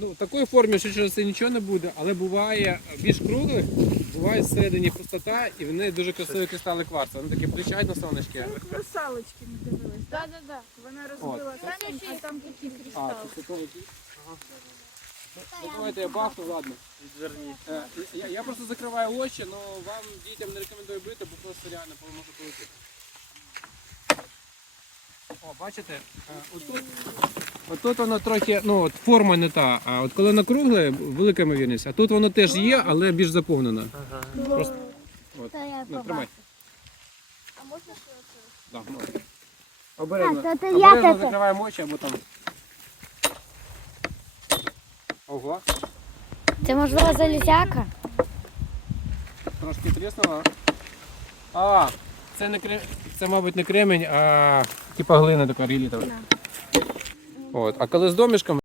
Ну, в такої формі, що через це нічого не буде, але буває більш круглих, буває всередині пустота, і в неї дуже красиві кристали кварцу. Вони такі блищають на сонечки. Русалочки ми дивились. Да, да, да. Вона розбила Там камінь, а там такі А, кристали. це такого. Ага. Ну, давайте я бахну, ладно. Е, Я, я просто закриваю очі, але вам дітям не рекомендую бити, бо просто реально може полетіти. О, бачите? Е, Отут, отут воно трохи, ну от форма не та, а от коли воно кругле, велика ймовірність. А тут воно теж є, але більш заповнено. Просто, от, Та я ну, тримай. А можна що це? Да, можна. Обережно. А, то- то я Обережно таке. закриваємо очі або там. Ого, Це можливо залізяка? трошки тріснуло. А, це не кре... це, мабуть, не кремінь, а типа глина така рілітова. От. А коли з домішком,